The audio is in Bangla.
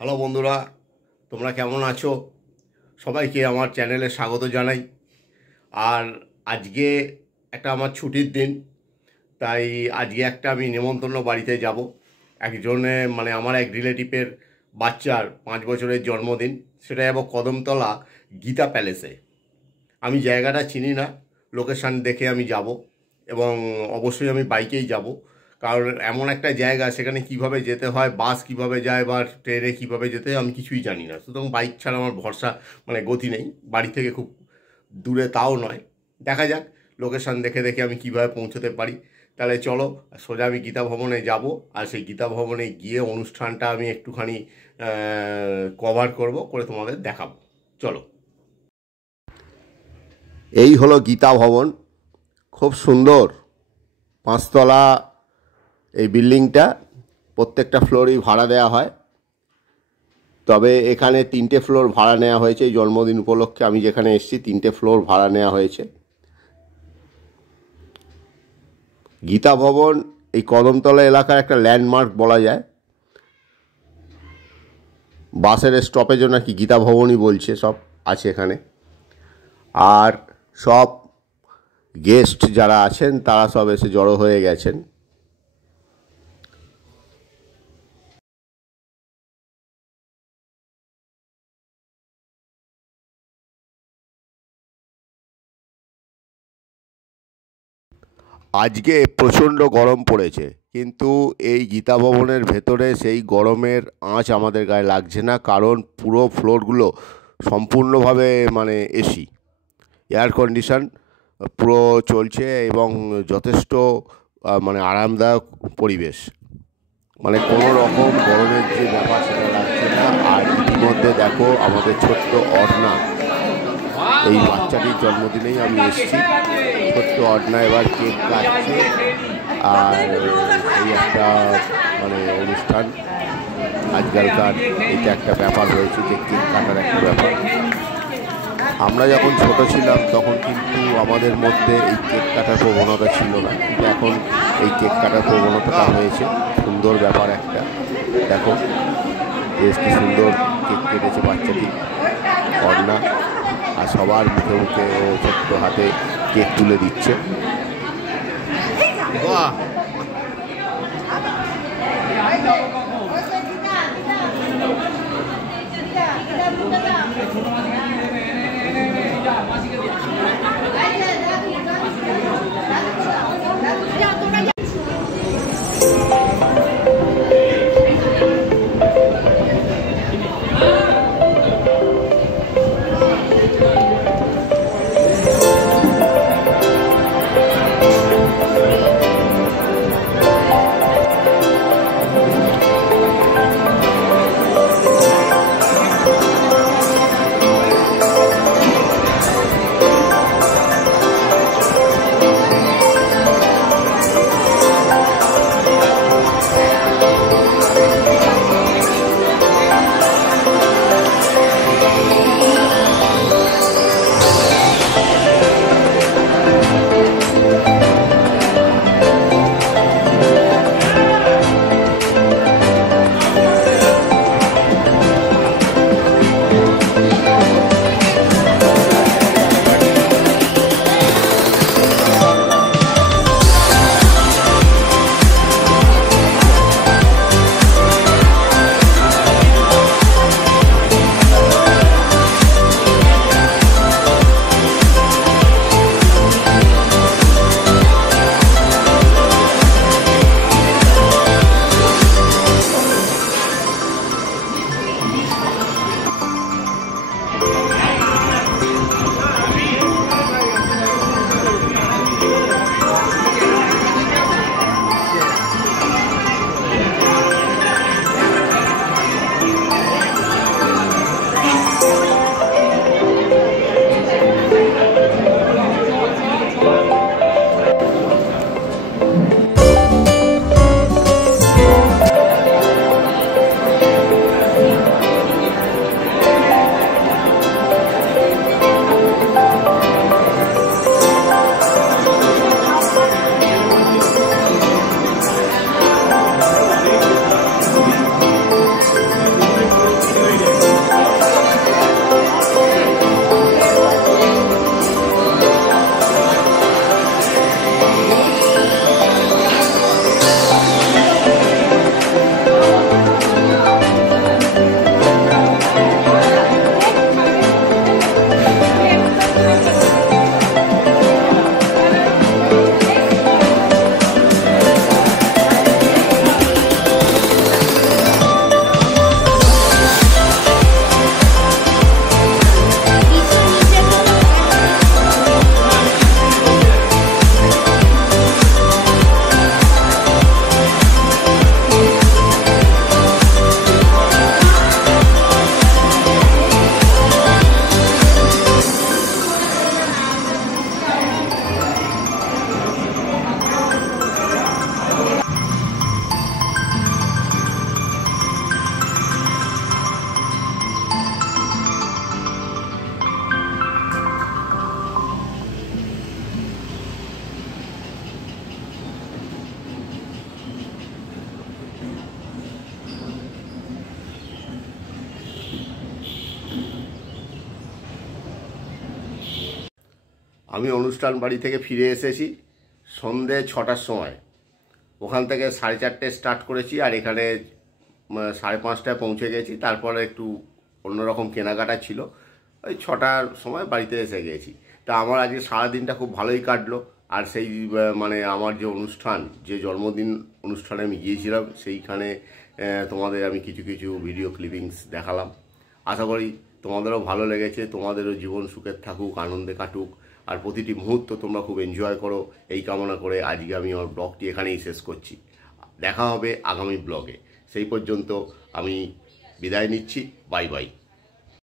হ্যালো বন্ধুরা, তোমরা কেমন আছো? সবাইকে আমার চ্যানেলে স্বাগত জানাই। আর আজকে একটা আমার ছুটির দিন, তাই আজকে একটা আমি নেমন্তন্ন বাড়িতে যাব। একজনে আমার এক রিলেটিভের বাচ্চার 5 বছরের জন্মদিন, সেটা যাব কদমতলা গীতা প্যালেসে। আমি জায়গাটা চিনি না, লোকেশান দেখে আমি যাব এবং অবশ্যই আমি বাইকেই যাব, কারণ এমন একটা জায়গা সেখানে কিভাবে যেতে হয়, বাস কিভাবে যায় বা ট্রেনে কিভাবে যেতে হয় আমি কিছুই জানি না। সুতরাং বাইক ছাড়া আমার ভরসা গতি নেই। বাড়ি থেকে খুব দূরে তাও নয়, দেখা যাক লোকেশান দেখে দেখে আমি কিভাবে পৌঁছতে পারি। তাহলে চলো সোজা আমি গীতা ভবনে যাব, আর সেই গীতা ভবনে গিয়ে অনুষ্ঠানটা আমি একটুখানি কভার করে তোমাদের দেখাবো। চলো। এই হলো গীতা ভবন, খুব সুন্দর 5 তলা এই বিল্ডিংটা। প্রত্যেকটা ফ্লোরই ভাড়া দেওয়া হয়, তবে এখানে 3টে ফ্লোর ভাড়া নেওয়া হয়েছে। এই জন্মদিন উপলক্ষে আমি যেখানে এসেছি 3টে ফ্লোর ভাড়া নেওয়া হয়েছে। গীতা ভবন এই কদমতলা এলাকার একটা ল্যান্ডমার্ক বলা যায়। বাসের স্টপেজও নাকি গীতা ভবনই বলছে, সব আছে এখানে। আর সব গেস্ট যারা আছেন তারা সব এসে জড়ো হয়ে গেছেন। আজকে প্রচণ্ড গরম পড়েছে, কিন্তু এই গীতা ভবনের ভেতরে সেই গরমের আঁচ আমাদের গায়ে লাগছে না, কারণ পুরো ফ্লোরগুলো সম্পূর্ণভাবে এসি, এয়ার কন্ডিশন পুরো চলছে এবং যথেষ্ট আরামদায়ক পরিবেশ। কোনো রকম গরমের যে ব্যাপার সেটা লাগছে না। আর ইতিমধ্যে দেখো আমাদের ছোট্ট অর্ণা, এই বাচ্চাটির জন্মদিনেই আমি এসেছি। ছোট্ট অর্ণা এবার কেক কাটছে, আর এই একটা অনুষ্ঠান। আজকালকার এটা একটা ব্যাপার হয়েছে যে কেক কাটার একটা ব্যাপার। আমরা যখন ছোট ছিলাম তখন কিন্তু আমাদের মধ্যে এই কেক কাটার প্রবণতা ছিল না, কিন্তু এখন এই কেক কাটার প্রবণতাটা হয়েছে। সুন্দর ব্যাপার একটা। দেখো বেশ কি সুন্দর কেক কেটেছে বাচ্চাটি অর্ণা, আর সবার মুখে মুখে ও ছোট্ট হাতে কেক তুলে দিচ্ছে। বাহ! আমি অনুষ্ঠান বাড়ি থেকে ফিরে এসেছি সন্ধে 6টার সময়। ওখান থেকে 4:30 স্টার্ট করেছি, আর এখানে 5:30টায় পৌঁছে গেছি। তারপরে একটু অন্যরকম কেনাকাটা ছিল, ওই 6টার সময় বাড়িতে এসে গেছি। তা আমার আজকে সারাদিনটা খুব ভালোই কাটলো। আর সেই মানে আমার যে অনুষ্ঠান, যে জন্মদিন অনুষ্ঠানে আমি গিয়েছিলাম, সেইখানে তোমাদের আমি কিছু কিছু ভিডিও ক্লিপিংস দেখালাম। আশা করি তোমাদেরও ভালো লেগেছে, তোমাদেরও জীবন সুখের থাকুক, আনন্দে কাটুক, আর প্রতিটি মুহূর্ত তোমরা খুব এনজয় করো, এই কামনা করে আজকে আমি আমার ব্লগটি এখানেই শেষ করছি। দেখা হবে আগামী ব্লগে। সেই পর্যন্ত আমি বিদায় নিচ্ছি। Bye bye.